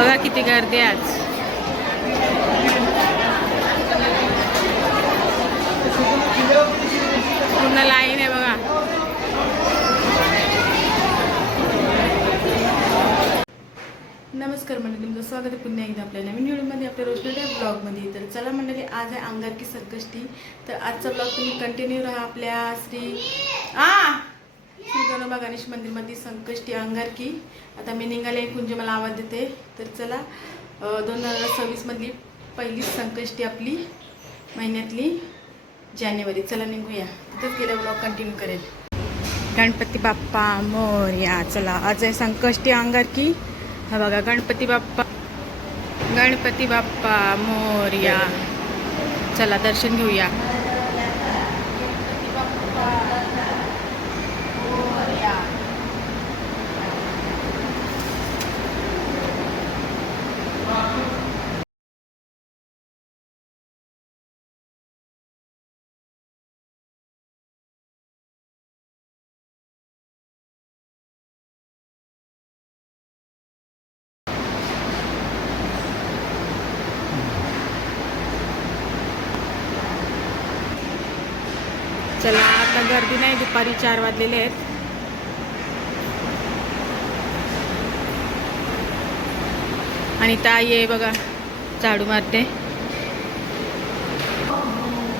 बघा किती गर्दी आहे आज. पूर्ण लाईन आहे बघा. नमस्कार मंडळी, तुमचं स्वागत आहे पुन्हा एकदा आपल्या नवीन व्हिडिओमध्ये, आपल्या रोजच्या ब्लॉगमध्ये. तर चला मंडळी, आज आहे अंगारकी संकष्टी. तर आजचा ब्लॉग तुम्ही कंटिन्यू राहा. आपल्या श्री गणोबा गणेश मंदिरमध्ये संकष्टी अंगारकी. आता मी निघाले, कुंज मला आवाज देते. तर चला, 2026 मधली पहिली संकष्टी आपली, महिन्यातली जानेवारी. चला निघूया. तिथंच गेल्या ब्लॉग कंटिन्यू करेल. गणपती बाप्पा मोरया. चला, आज आहे संकष्टी अंगारकी. हा बघा, गणपती बाप्पा मोरया. चला दर्शन घेऊया. चला, आता गर्दी नाही, दुपारी 4 वाजलेले आहेत. आणि ताई आहे बघा, झाडू मारते.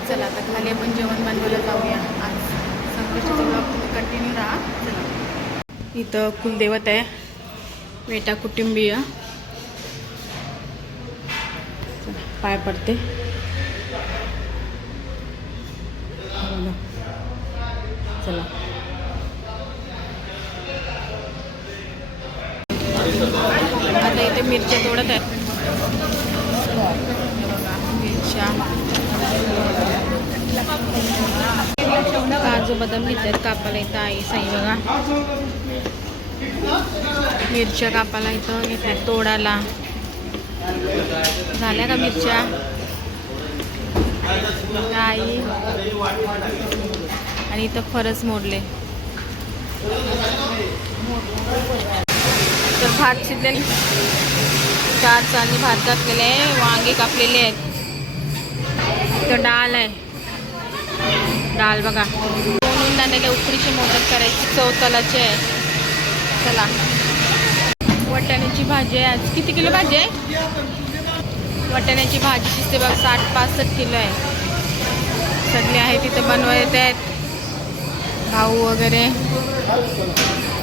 चला, आता खाली आपण जेवण बनवायला जाऊया. आज संकष्टीचा ब्लॉग तुम्ही कंटिन्यू राहा. चला, इथं कुलदैवत आहे, वेटा कुटुंबीय. पाय पडते. चला, आता इथे मिरच्या तोडत आहेत. मिरच्या, काजू बदाम घेतात कापाला. इथं आई साई बघा, मिरच्या कापाला इथं घेतात तोडाला. झाल्या का मिरच्या? आई आणि इथं फरस मोडले. तर भात शिजलेले, 4 चालणी भात घातलेले आहे. वांगे कापलेले आहेत. इथं डाळ आहे. डाळ बघा, म्हणून दाण्याला उकडीची मोदक करायची, चौतालाची आहे. चला, वाटाण्याची भाजी आहे. आज किती किलो भाजी आहे? वाटाण्याची भाजी शिजते बघा, 60-65 किलो आहे. सगळे आहे तिथं बनवायचे आहेत, भाऊ वगैरे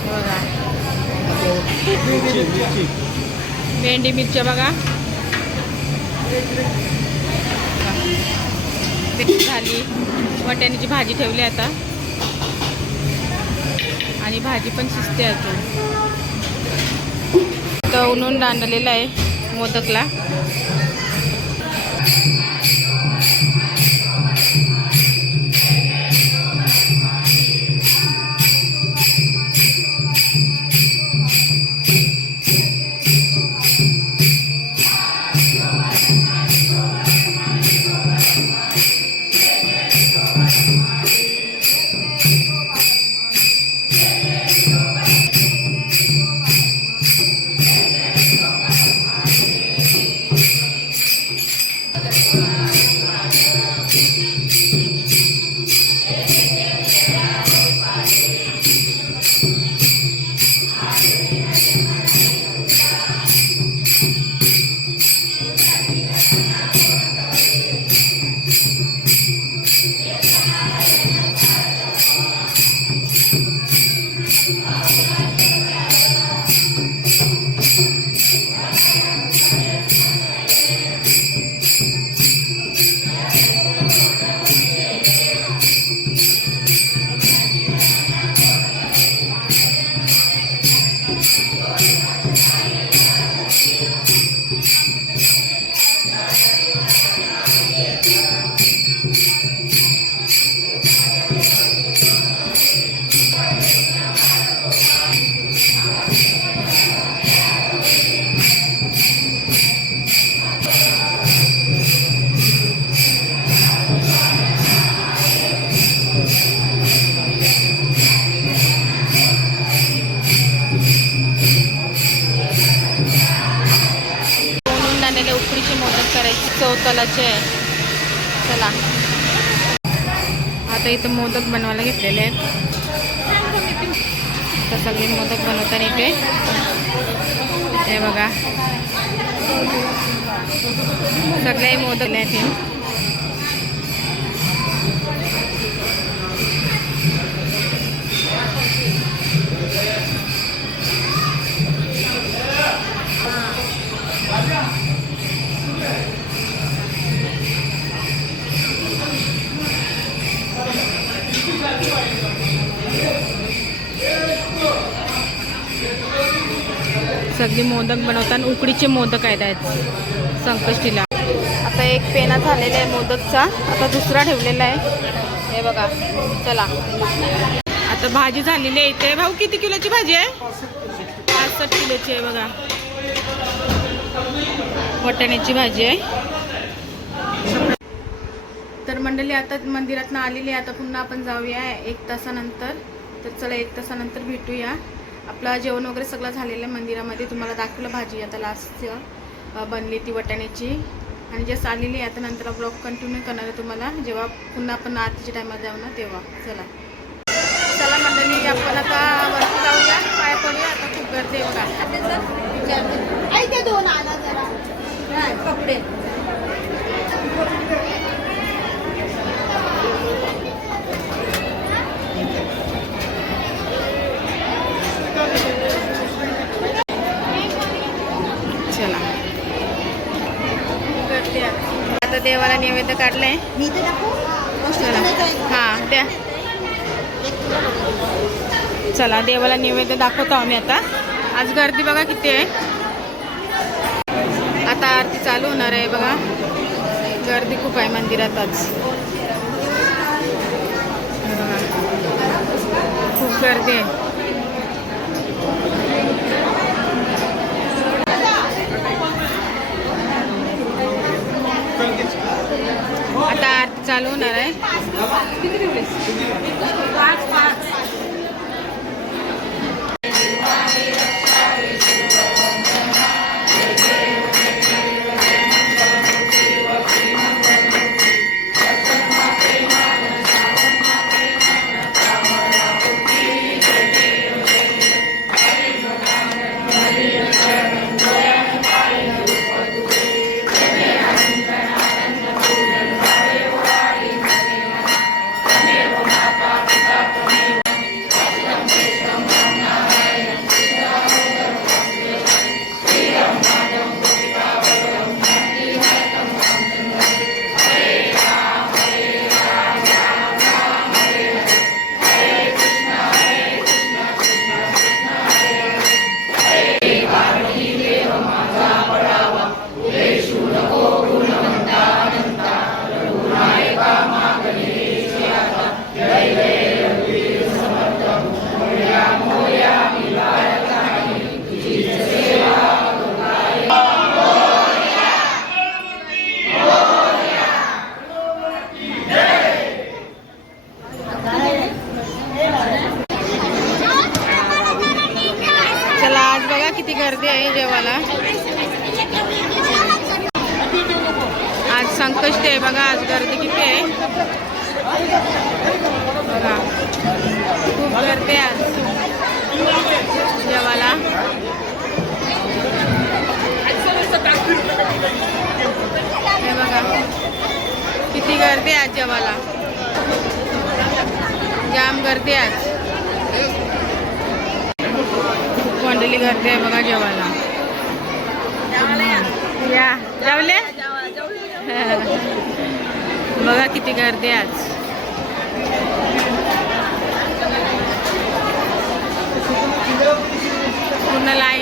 बघा. भेंडी मिरच्या बघा झाली. वाटाण्याची भाजी ठेवली आता, आणि भाजी पण शिजते अजून. तळून रांधलेला आहे मोदकला. तेलाचे आहे. चला आता इथं मोदक बनवायला घेतलेले आहेत. तर सगळे मोदक बनवताना इथे हे बघा सगळे मोदक आहेत. सगळे मोदक बनवताना उकडीचे मोदक आहेत संकष्टीला. आता एक पेना झालेला आहे मोदकचा, आता दुसरा ठेवलेला आहे. हे बघा चला आता भाजी झालेली आहे इथे. भाऊ किती किलोची भाजी आहे? 65 किलोची आहे बघा. वाटाण्याची भाजी आहे. तर मंडळी आता मंदिरातनं आलेली आहे. आता पुन्हा आपण जाऊया 1 तासानंतर. तर चला 1 तासानंतर भेटूया. आपलं जेवण वगैरे सगळं झालेलं आहे मंदिरामध्ये. तुम्हाला दाखवलं भाजी आता लास्ट बनली ती वाटाण्याची. आणि जस्ट आलेली आता नंतर ब्लॉग कंटिन्यू करणार आहे तुम्हाला जेव्हा पुन्हा आपण आरतीच्या टायमात जाऊ ना तेव्हा. चला मंडळी आपण आता वरती जाऊया, पाय पडूया. आता खूप गर्दी आहे बघा. कपडे चला करते आता. देवाला नैवेद्य काढलंय. हां द्या. चला देवाला नैवेद्य दाखवतो आम्ही आता. आज गर्दी बघा किती आहे. आता आरती चालू होणार आहे बघा. गर्दी खूप आहे मंदिरात आज. बघा खूप गर्दी आहे. आता आरती चालू होणार आहे. किती गर्दी आहे जेवायला. आज संकष्टी आहे बघा. आज गर्दी किती आहे बघा. खूप गर्दी आहे आज जेवायला. हे बघा किती गर्दी आहे आज जेवायला. जाम गर्दी आहे आज. मंडळी गर्दी आहे बघा जेवायला. या जेवले बघा किती गर्दी आहे आज. पूर्ण लाईन